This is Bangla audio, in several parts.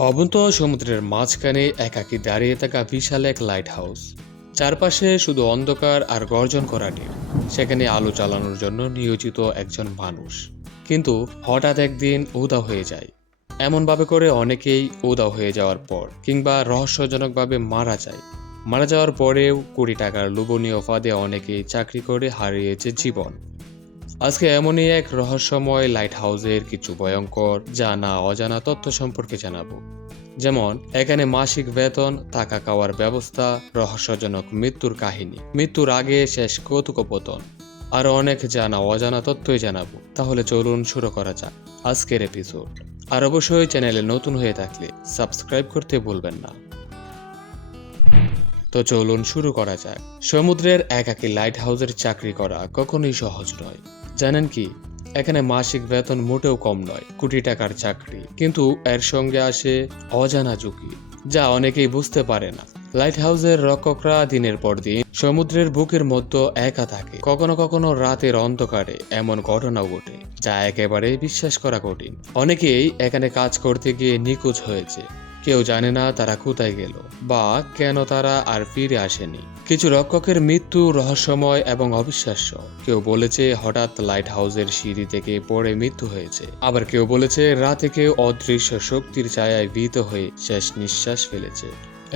অবন্ত সমুদ্রের মাঝখানে একাকী দাঁড়িয়ে থাকা বিশাল এক লাইট হাউস। চারপাশে শুধু অন্ধকার আর গর্জন করা ঢেউ। সেখানে আলো জ্বালানোর জন্য নিয়োজিত একজন মানুষ, কিন্তু হঠাৎ একদিন উধাও হয়ে যায়। এমনভাবে করে অনেকেই উধাও হয়ে যাওয়ার পর কিংবা রহস্যজনকভাবে মারা যাওয়ার পরেও কোটি টাকার লোভনীয় ফাঁদে অনেকেই চাকরি করে হারিয়েছে জীবন। আজকে এমনই এক রহস্যময় লাইট হাউসের কিছু ভয়ঙ্কর জানা অজানা তথ্য সম্পর্কে জানাবো। যেমন এখানে মাসিক বেতন, থাকা খাওয়ার ব্যবস্থা, রহস্যজনক মৃত্যুর কাহিনী, মৃত্যুর আগে শেষ কৌতুকপতন, আরো অনেক জানা অজানা তথ্যই জানাবো। তাহলে চলুন শুরু করা যাক আজকের এপিসোড। আর অবশ্যই চ্যানেলে নতুন হয়ে থাকলে সাবস্ক্রাইব করতে ভুলবেন না। তো চলুন শুরু করা যাক। সমুদ্রের একাকী লাইট হাউসের চাকরি করা কখনোই সহজ নয়। জানেন কি, এখানে মাসিক বেতন মোটেও কম নয়, কোটি টাকার চাকরি, কিন্তু এর সঙ্গে আসে অজানা ঝুঁকি যা অনেকেই বুঝতে পারে না। লাইট হাউসের রক্ষকরা দিনের পর দিন সমুদ্রের বুকের মধ্যে একা থাকে। কখনো কখনো রাতের অন্ধকারে এমন ঘটনাও ঘটে যা একেবারে বিশ্বাস করা কঠিন। অনেকেই এখানে কাজ করতে গিয়ে নিখোঁজ হয়েছে। কেউ জানে না তারা কোথায় গেল বা কেন তারা আর ফিরে আসেনি। কিছু রক্ষকের মৃত্যু রহস্যময় এবং অবিশ্বাস্য। কেউ বলেছে হঠাৎ লাইট হাউসের সিঁড়ি থেকে পড়ে মৃত্যু হয়েছে, আবার কেউ বলেছে রাতে কেউ অদৃশ্য শক্তির ছায়ায় ভীত হয়ে শেষ নিঃশ্বাস ফেলেছে।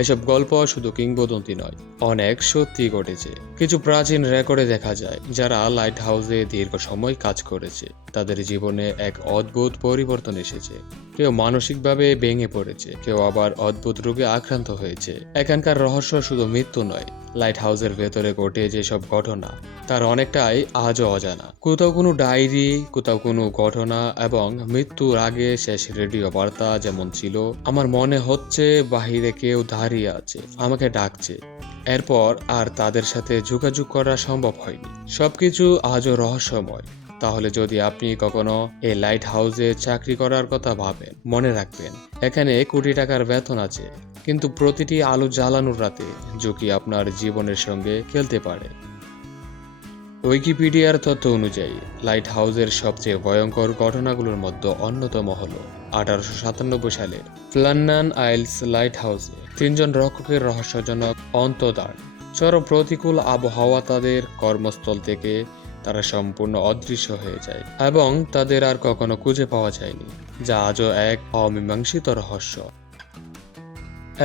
এসব গল্প শুধু কিংবদন্তি নয়, অনেক সত্যি ঘটেছে। কিছু প্রাচীন রেকর্ডে দেখা যায় যারা লাইট হাউসে দীর্ঘ সময় কাজ করেছে তাদের জীবনে এক অদ্ভুত পরিবর্তন এসেছে। কেউ মানসিকভাবে ভেঙে পড়েছে, কেউ আবার অদ্ভুত রোগে আক্রান্ত হয়েছে। এখানকার রহস্য শুধু মৃত্যু নয়, লাইট হাউসের ভেতরে ঘটে যেসব ঘটনা তার অনেকটাই আজও অজানা। কোথাও কোনো ডায়েরি, কোথাও কোনো ঘটনা, এবং মৃত্যুর আগে শেষ রেডিও বার্তা যেমন ছিল, আমার মনে হচ্ছে বাহিরে কেউ দাঁড়িয়ে আছে, আমাকে ডাকছে। এরপর আর তাদের সাথে যোগাযোগ করা সম্ভব হয়নি। সবকিছু আজও রহস্যময়। তাহলে যদি আপনি কখনো এই লাইট হাউসে চাকরি করার কথা ভাবেন, মনে রাখবেন এখানে কোটি টাকার বেতন আছে, কিন্তু প্রতিটি আলো জ্বালানোর রাতে ঝুঁকি আপনার জীবনের সঙ্গে খেলতে পারে। উইকিপিডিয়ার তথ্য অনুযায়ী লাইট হাউসের সবচেয়ে ভয়ঙ্কর ঘটনাগুলোর মধ্যে অন্যতম হল 1897 সালের ফ্লান্নান আইলস লাইট হাউসে 3জন রক্ষকের রহস্যজনক অন্তর্ধান। চরম প্রতিকূল আবহাওয়া তাদের কর্মস্থল থেকে তারা সম্পূর্ণ অদৃশ্য হয়ে যায় এবং তাদের আর কখনো খুঁজে পাওয়া যায়নি, যা আজও এক অমীমাংসিত রহস্য।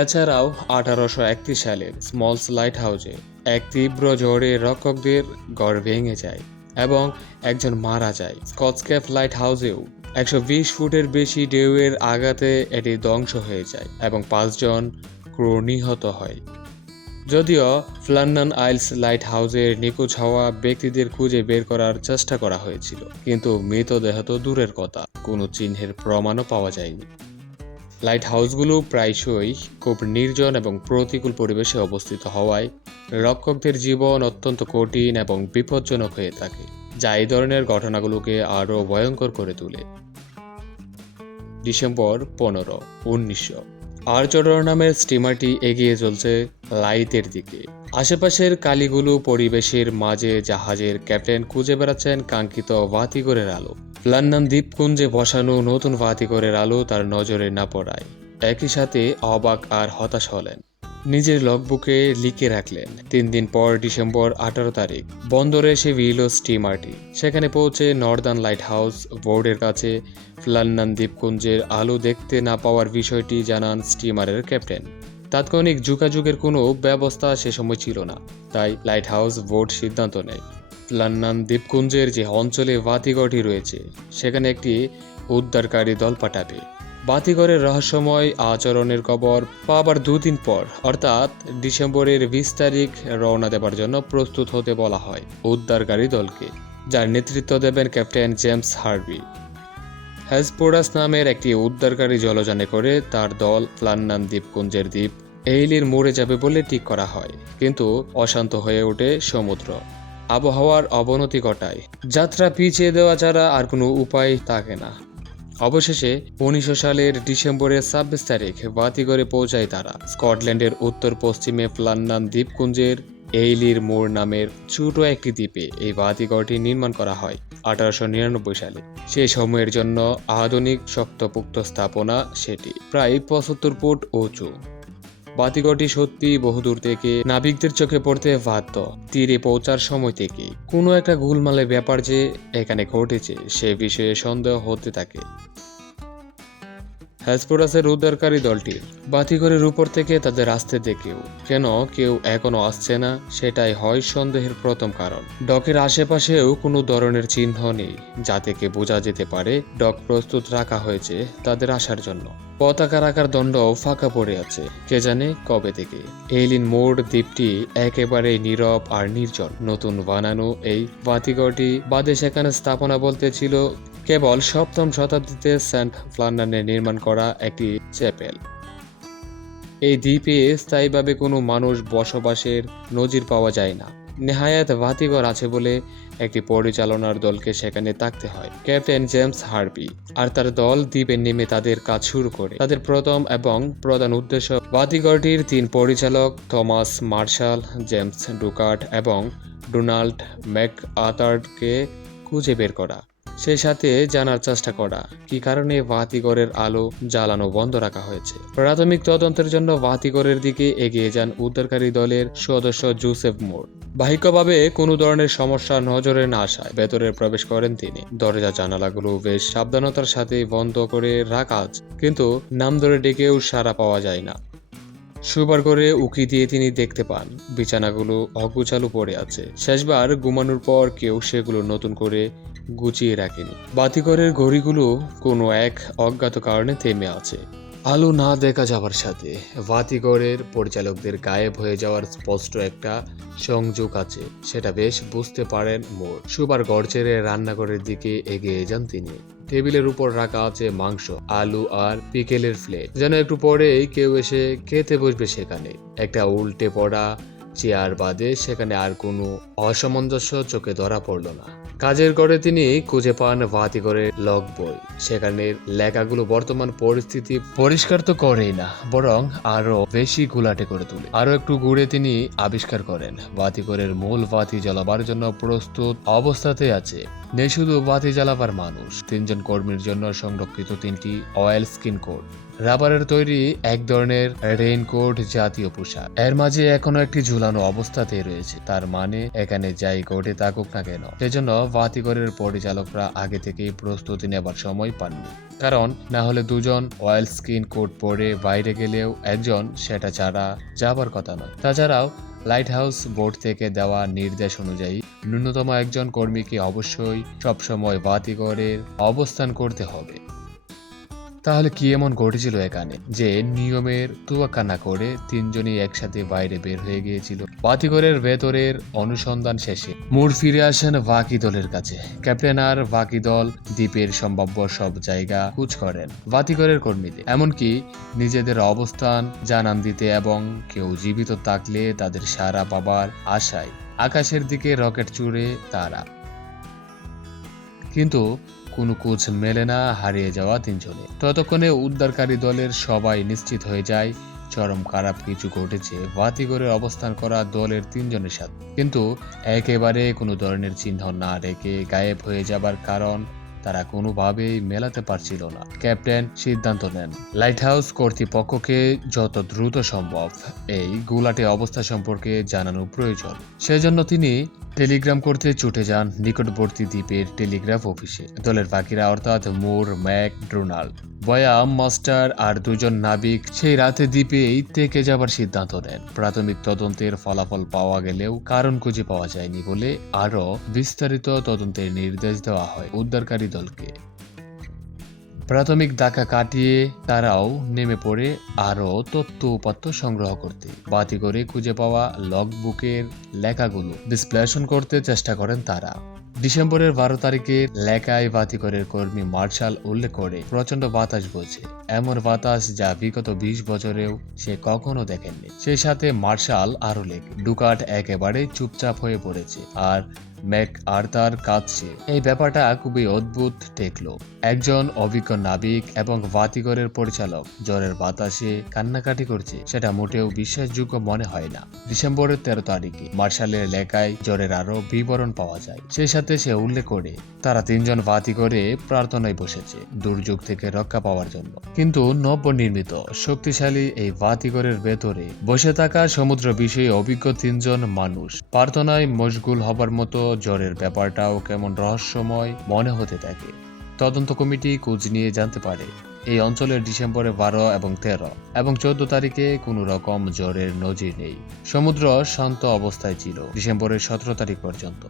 এছাড়াও 1831 সালের স্মলস লাইট হাউসে এক তীব্র ঝড়ে রক্ষকদের ঘর ভেঙে যায় এবং একজন মারা যায়। স্কটস্কেপ লাইট হাউসেও 120 ফুটের বেশি ঢেউয়ের আঘাতে এটি ধ্বংস হয়ে যায় এবং 5 জন ক্রু নিহত হয়। যদিও ফ্লান্নান আইলস লাইট হাউসের নিখোঁজ হওয়া ব্যক্তিদের খুঁজে বের করার চেষ্টা করা হয়েছিল, কিন্তু মৃতদেহ তো দূরের কথা, কোনো চিহ্নের প্রমাণও পাওয়া যায়নি। লাইট হাউসগুলো প্রায়শই খুব নির্জন এবং প্রতিকূল পরিবেশে অবস্থিত হওয়ায় রক্ষকদের জীবন অত্যন্ত কঠিন এবং বিপজ্জনক হয়ে থাকে, যা এই ধরনের ঘটনাগুলোকে আরও ভয়ঙ্কর করে তোলে। ডিসেম্বর 15, 1900 আর্চডর নামের স্টিমারটি এগিয়ে চলছে লাইটের দিকে। আশেপাশের কালিগুলো পরিবেশের মাঝে জাহাজের ক্যাপ্টেন খুঁজে বেড়াচ্ছেন কাঙ্ক্ষিত বাতিঘরের আলো। ফ্লান্নান দ্বীপপুঞ্জে বসানো নতুন বাতিঘরের আলো তার নজরে না পড়ায় একই সাথে অবাক আর হতাশ হলেন। নিজের লগবুকে লিখে রাখলেন 3 দিন পর ডিসেম্বর 18 তারিখ বন্দরে এসে ভিড়ল স্টিমারটি। সেখানে পৌঁছে নর্দার্ন লাইট হাউস বোর্ডের কাছে ফ্লান্নান দ্বীপপুঞ্জের আলো দেখতে না পাওয়ার বিষয়টি জানান স্টিমারের ক্যাপ্টেন। তাৎক্ষণিক যোগাযোগের কোনো ব্যবস্থা সে সময় ছিল না, তাই লাইট হাউস বোর্ড সিদ্ধান্ত নেয় ফ্লান্নান দ্বীপপুঞ্জের যে অঞ্চলে বাতিঘরটি রয়েছে সেখানে একটি উদ্ধারকারী দল পাঠাবে। বাতিঘরের রহস্যময় আচরণের খবর পাবার 2 দিন পর অর্থাৎ ডিসেম্বরের 20 তারিখ রওনা দেবার জন্য প্রস্তুত হতে বলা হয় উদ্ধারকারী দলকে, যার নেতৃত্ব দেবেন ক্যাপ্টেন জেমস হার্ভি। হেসপোরাস নামের একটি উদ্ধারকারী জলযানে করে তার দল ফ্লান্নান দ্বীপপুঞ্জের দ্বীপ এইলির মোড়ে যাবে বলে ঠিক করা হয়, কিন্তু অশান্ত হয়ে ওঠে সমুদ্র। আবহাওয়ার অবনতি ঘটায়, যাত্রা পিছিয়ে দেওয়া ছাড়া আর কোনো উপায় থাকে না। অবশেষে 1900 সালের ডিসেম্বরের 26 তারিখ বাতিঘরে পৌঁছায় তারা। স্কটল্যান্ডের উত্তর পশ্চিমে ফ্লান্নান দ্বীপপুঞ্জের এইলির মোড় নামের ছোট একটি দ্বীপে এই বাতিঘরটি নির্মাণ করা হয় 1899 সালে। সেই সময়ের জন্য আধুনিক শক্তপোক্ত স্থাপনা সেটি, প্রায় 75 ফুট উঁচু। বাতিঘরটি সত্যি বহুদূর থেকে নাবিকদের চোখে পড়তে বাধ্য। তীরে পৌঁছার সময় থেকে কোনো একটা গোলমালের ব্যাপার যে এখানে ঘটেছে সে বিষয়ে সন্দেহ হতে থাকে। হেসপোরাসের উদ্ধারকারী দলটির বাতিঘরের উপর থেকে তাদের আসতে দেখেও কেন কেউ এখনো আসছে না, সেটাই হয় সন্দেহের প্রথম কারণ। ডকের আশেপাশেও কোনো ধরনের চিহ্ন নেই যা থেকে বোঝা যেতে পারে ডক প্রস্তুত রাখা হয়েছে তাদের আসার জন্য। পতাকা রাখার দণ্ডও ফাঁকা পড়ে আছে, কে জানে কবে থেকে। এইলিন মোড় দ্বীপটি একেবারে নীরব আর নির্জন। নতুন বানানো এই বাতিঘরটি বাদে সেখানে স্থাপনা বলতে ছিল কেবল 7ম শতাব্দীতে সেন্ট ফ্লান্ডানে নির্মাণ করা একটি চ্যাপেল। এই দ্বীপে স্থায়ীভাবে কোনো মানুষ বসবাসের নজির পাওয়া যায় না। নেহায়াত বাতিঘর আছে বলে একটি পরিচালনার দলকে সেখানে থাকতে হয়। ক্যাপ্টেন জেমস হার্বি আর তার দল দ্বীপে নেমে তাদের কাজ শুরু করে। তাদের প্রথম এবং প্রধান উদ্দেশ্য বাতিঘরটির 3 পরিচালক থমাস মার্শাল, জেমস ডুকার্ট এবং ডোনাল্ড ম্যাকআর্থারকে খুঁজে বের করা, সেই সাথে জানার চেষ্টা করা কি কারণে বাতিঘরের আলো জ্বালানো বন্ধ রাখা হয়েছে। প্রাথমিক তদন্তের জন্য বাতিঘরের দিকে এগিয়ে যান উদ্ধারকারী দলের সদস্য জোসেফ মোর। বাহ্যিকভাবে কোনো ধরনের সমস্যা নজরে না আসায় ভেতরে প্রবেশ করেন তিনি। দরজা জানালাগুলো বেশ সাবধানতার সাথে বন্ধ করে রাখা আছে, কিন্তু নাম ধরে ডেকেও সাড়া পাওয়া যায় না। শোবার করে উকি দিয়ে তিনি দেখতে পান বিছানাগুলো অগুছালো পড়ে আছে। শেষবার ঘুমানোর পর কেউ সেগুলো নতুন করে গুছিয়ে রাখেনি। বাতিঘরের ঘড়িগুলো কোনো এক অজ্ঞাত কারণে থেমে আছে। আলো না দেখা যাবার সাথে বাতিঘরের পরিচালকদের গায়েব হয়ে যাওয়ার স্পষ্ট একটা সংযোগ আছে, সেটা বেশ বুঝতে পারেন মোর। শোবার ঘর ছেড়ে রান্নাঘরের দিকে এগিয়ে যান তিনি। টেবিলের উপর রাখা আছে মাংস, আলু আর পিকেলের প্লেট, যেন একটু পরেই কেউ এসে খেতে বসবে সেখানে। একটা উল্টে পড়া চেয়ার বাদে সেখানে আর কোনো অসামঞ্জস্য চোখে ধরা পড়ল না। কাজের ঘরে তিনি খুঁজে পান বাতিঘরের লগ বই। সেখানের লেখাগুলো বর্তমান পরিস্থিতি পরিষ্কার তো করেই না, বরং আরো বেশি ঘোলাটে করে তোলে। আরো একটু ঘুরে তিনি আবিষ্কার করেন বাতিঘরের মূল বাতি জ্বালাবার জন্য প্রস্তুত অবস্থাতে আছে। নেই শুধু বাতি জ্বালাবার মানুষ, 3 জন কর্মীর জন্য সংরক্ষিত 3টি অয়েল স্কিন কোট, রাবারের তৈরি এক ধরনের রেইনকোট জাতীয় পোশাক। এর মাঝে এখনো একটি ঝুলানো অবস্থাতে রয়েছে। তার মানে এখানে যাই ঘটে থাকুক না কেন, সেজন্য বাতিঘরের পরিচালকরা আগে থেকেই প্রস্তুতি নেবার সময় পাননি। কারণ না হলে 2 জন অয়েল স্কিন কোট পরে বাইরে গেলেও একজন সেটা ছাড়া যাবার কথা নয়। তাছাড়াও লাইট হাউস বোর্ড থেকে দেওয়া নির্দেশ অনুযায়ী ন্যূনতম একজন কর্মীকে অবশ্যই সবসময় বাতিঘরের অবস্থান করতে হবে। তাহলে কি এমন ঘটেছিল এখানে যে নিয়মের তোয়াক্কা না করে 3 জনই একসাথে বাইরে বের হয়ে গিয়েছিল? বাতিঘরের ভেতরের অনুসন্ধান শেষে মোর ফিরে আসেন বাকি দলের কাছে। ক্যাপ্টেন আর বাকি দল দ্বীপের সম্ভাব্য সব জায়গা খোঁজ করেন বাতিঘরের কর্মীদের, এমনকি নিজেদের অবস্থান জানান দিতে এবং কেউ জীবিত থাকলে তাদের সাড়া পাবার আশায় আকাশের দিকে রকেট ছুড়ে তারা। কিন্তু কোনো খোঁজ মেলে না হারিয়ে যাওয়া 3 জনে। ততক্ষণে উদ্ধারকারী দলের সবাই নিশ্চিত হয়ে যায় চরম খারাপ কিছু ঘটেছে বাতিঘরে অবস্থান করা দলের 3 জনের সাথে। কিন্তু একেবারে কোনো ধরনের চিহ্ন না রেখে গায়েব হয়ে যাবার কারণ তারা কোনোভাবেই মেলাতে পারছিল না। ক্যাপ্টেন সিদ্ধান্ত নেন লাইট হাউস কর্তৃপক্ষকে যত দ্রুত সম্ভব এই গোলাটে অবস্থা সম্পর্কে জানানো প্রয়োজন। সেজন্য তিনি টেলিগ্রাম করতে ছুটে যান নিকটবর্তী দ্বীপের টেলিগ্রাফ অফিসে। দলের বাকিরা অর্থাৎ মোর, ম্যাক, ডোনাল্ড, বয়াম, মাস্টার আর 2 জন নাবিক সেই রাতে দ্বীপেই থেকে যাবার সিদ্ধান্ত নেন। প্রাথমিক তদন্তের ফলাফল পাওয়া গেলেও কারণ খুঁজে পাওয়া যায়নি বলে আরো বিস্তারিত তদন্তের নির্দেশ দেওয়া হয় উদ্ধারকারী দলকে। প্রাথমিক ধাক্কা কাটিয়ে তারাও নেমে পড়ে আরো তথ্য উপাত্ত সংগ্রহ করতে। বাতিঘরে খুঁজে পাওয়া লগবুকের লেখাগুলো বিশ্লেষণ করতে চেষ্টা করেন তারা। ডিসেম্বরের 12 তারিখের লেখায় বাতিঘরের কর্মী মার্শাল উল্লেখ করে প্রচন্ড বাতাস বইছে, এমন বাতাস যা বিগত 20 বছরেও সে কখনো দেখেননি। সেই সাথে মার্শাল আরো লেখে ডুকাট একেবারে চুপচাপ হয়ে পড়েছে আর ম্যাক আর্থার কাঁদছে। এই ব্যাপারটা খুবই অদ্ভুত ঠেকলো। একজন অভিজ্ঞ নাবিক এবং বাতিঘরের পরিচালক জ্বরের বাতাসে কান্নাকাটি করছে, সেটা মোটেও বিশ্বাসযোগ্য মনে হয় না। ডিসেম্বরের 13 তারিখে মার্শালের লেখায় জ্বরের আরো বিবরণ পাওয়া যায়। সেই সাথে সে উল্লেখ করে তারা 3 জন বাতিঘরে প্রার্থনায় বসেছে দুর্যোগ থেকে রক্ষা পাওয়ার জন্য। কিন্তু নবনির্মিত শক্তিশালী এই বাতিঘরের ভেতরে বসে থাকা সমুদ্র বিষয়ে অভিজ্ঞ 3 জন মানুষ প্রার্থনায় মশগুল হবার মতো জ্বরের ব্যাপারটাও কেমন রহস্যময় মনে হতে থাকে। তদন্ত কমিটি খোঁজ নিয়ে জানতে পারে এই অঞ্চলের ডিসেম্বরে 12 এবং 13 এবং 14 তারিখে কোনো রকম জ্বরের নজির নেই। সমুদ্র শান্ত অবস্থায় ছিল ডিসেম্বরের 17 তারিখ পর্যন্ত।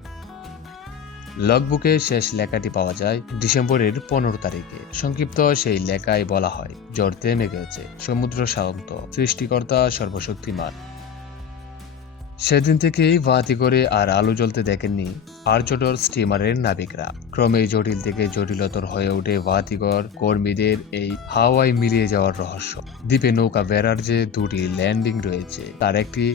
লগবুকে শেষ লেখাটি পাওয়া যায় ডিসেম্বরের 15 তারিখে। সংক্ষিপ্ত সেই লেখায় বলা হয়, জ্বর থেমে গেছে, সমুদ্র শান্ত, সৃষ্টিকর্তা সর্বশক্তিমান। সেদিন থেকেই বাতিঘরে আর আলো জ্বলতে দেখেননি আর্যডর স্টিমারের নাবিকরা। ক্রমেই জটিল থেকে জটিলতর হয়ে ওঠে বাতিঘর কর্মীদের এই হাওয়ায় মিলিয়ে যাওয়ার রহস্য। দ্বীপে নৌকা বেড়ার যে 2টি ল্যান্ডিং রয়েছে তার একটি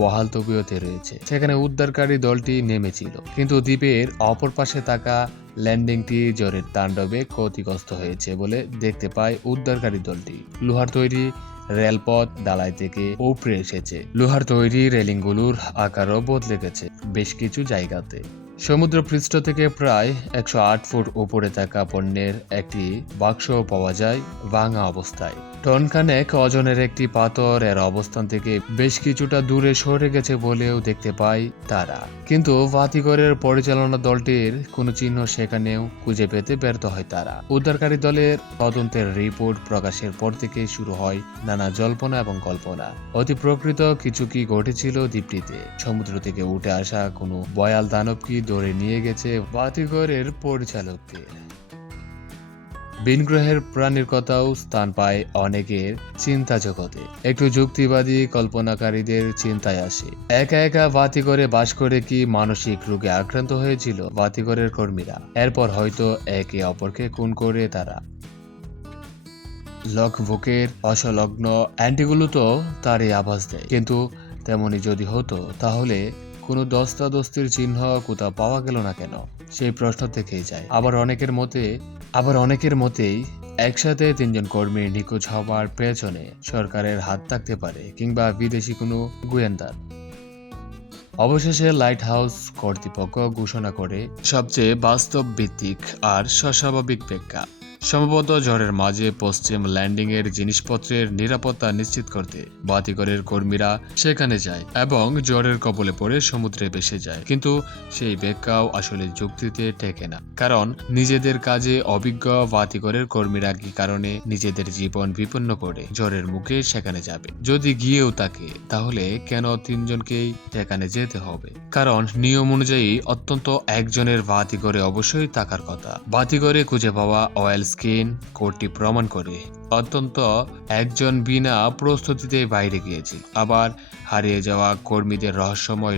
বহাল তবিয়তে রয়েছে, সেখানে উদ্ধারকারী দলটি নেমেছিল। কিন্তু দ্বীপের অপর পাশে থাকা ল্যান্ডিংটি জ্বরের তাণ্ডবে ক্ষতিগ্রস্ত হয়েছে বলে দেখতে পায় উদ্ধারকারী দলটি। লোহার তৈরি রেলপথ ডালাই থেকে উপড়ে এসেছে। লোহার তৈরি রেলিংগুলোর আকারও বদলে গেছে বেশ কিছু জায়গাতে। সমুদ্র পৃষ্ঠ থেকে প্রায় 108 ফুট উপরে থাকা পণ্যের একটি বাক্স পাওয়া যায় ভাঙা অবস্থায়। টনখানেক ওজনের একটি পাথর এর অবস্থান থেকে বেশ কিছুটা দূরে সরে গেছে বলেও দেখতে পায় তারা। কিন্তু বাতিঘরের পরিচালনা দলটির কোনো চিহ্ন সেখানেও খুঁজে পেতে ব্যর্থ হয় তারা। উদ্ধারকারী দলের তদন্তের রিপোর্ট প্রকাশের পর থেকে শুরু হয় নানা জল্পনা এবং কল্পনা। অতি প্রকৃত কিছু কি ঘটেছিল দ্বীপটিতে? সমুদ্র থেকে উঠে আসা কোনো বয়াল দানব কি ধরে নিয়ে গেছে বাতিঘরের পরিচালককে? ভিনগ্রহের প্রাণীর কথাও স্থান পায় অনেকের চিন্তা জগতে। একটু যুক্তিবাদী কল্পনাকারীদের চিন্তায় আসে, একা একা বাতিঘরে বাস করে কি মানসিক রোগে আক্রান্ত হয়েছিল বাতিঘরের কর্মীরা? এরপর হয়তো একে অপরকে খুন করে তারা। লগবুকের অসলগ্ন অ্যান্টিগুলো তো তারই আভাস দেয়, কিন্তু তেমনি যদি হতো তাহলে কোনো দস্তাদস্তির চিহ্ন কোথাও পাওয়া গেল না কেন? সেই প্রশ্ন থেকেই যায়। আবার অনেকের মতেই একসাথে 3 জন কর্মী নিখোঁজ হওয়ার পেছনে সরকারের হাত থাকতে পারে, কিংবা বিদেশি কোনো গোয়েন্দার। অবশেষে লাইট হাউস কর্তৃপক্ষ ঘোষণা করে সবচেয়ে বাস্তব ভিত্তিক আর স্বাভাবিক ব্যাখ্যা। সম্ভবত ঝড়ের মাঝে পশ্চিম ল্যান্ডিং এর জিনিসপত্রের নিরাপত্তা নিশ্চিত করতে বাতিঘরের কর্মীরা সেখানে যায় এবং ঝড়ের কবলে পড়ে সমুদ্রে ভেসে যায়। কিন্তু সেই ব্যাখ্যাও আসলে যুক্তিতে টেকে না, কারণ নিজেদের কাজে অভিজ্ঞ বাতিঘরের কর্মীরা কি কারণে নিজেদের জীবন বিপন্ন করে ঝড়ের মুখে সেখানে যাবে? যদি গিয়েও থাকে তাহলে কেন 3 জনকেই সেখানে যেতে হবে? কারণ নিয়ম অনুযায়ী অত্যন্ত একজনের বাতিঘরে অবশ্যই থাকার কথা। বাতিঘরে খুঁজে পাওয়া অয়েল স্কিন কোডটি প্রমাণ করে অত্যন্ত একজন বিনা প্রস্তুতিতে বাইরে গিয়েছিল। আবার হারিয়ে যাওয়া কর্মীদের রহস্যময়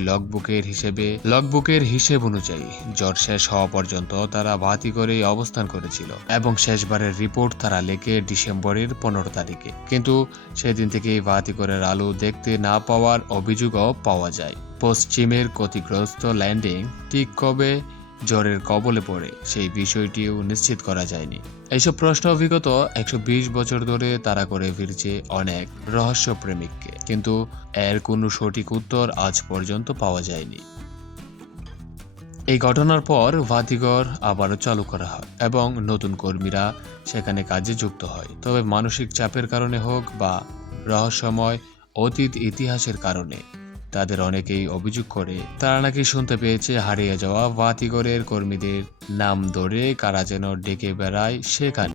লগবুকের হিসেব অনুযায়ী জ্বর শেষ হওয়া পর্যন্ত তারা বাতিঘরেই অবস্থান করেছিল এবং শেষবারের রিপোর্ট তারা লেখে ডিসেম্বরের 15 তারিখে। কিন্তু সেদিন থেকেই বাতিঘরের আলো দেখতে না পাওয়ার অভিযোগও পাওয়া যায়। পশ্চিমের ক্ষতিগ্রস্ত ল্যান্ডিং ঠিক কবে জ্বরের কবলে পড়ে সেই বিষয়টিও নিশ্চিত করা যায়নি। এইসব প্রশ্ন বিগত 120 বছর ধরে তাড়া করে ফিরছে অনেক রহস্য প্রেমিককে, কিন্তু এর কোনো সঠিক উত্তর আজ পর্যন্ত পাওয়া যায়নি। এই ঘটনার পর বাতিঘর আবারও চালু করা হয় এবং নতুন কর্মীরা সেখানে কাজে যুক্ত হয়। তবে মানসিক চাপের কারণে হোক বা রহস্যময় অতীত ইতিহাসের কারণে তাদের অনেকেই অভিযোগ করে তারা নাকি শুনতে পেয়েছে হারিয়ে যাওয়া বাতিঘরের কর্মীদের নাম ধরে কারা যেন ডেকে বেড়ায় সেখানে।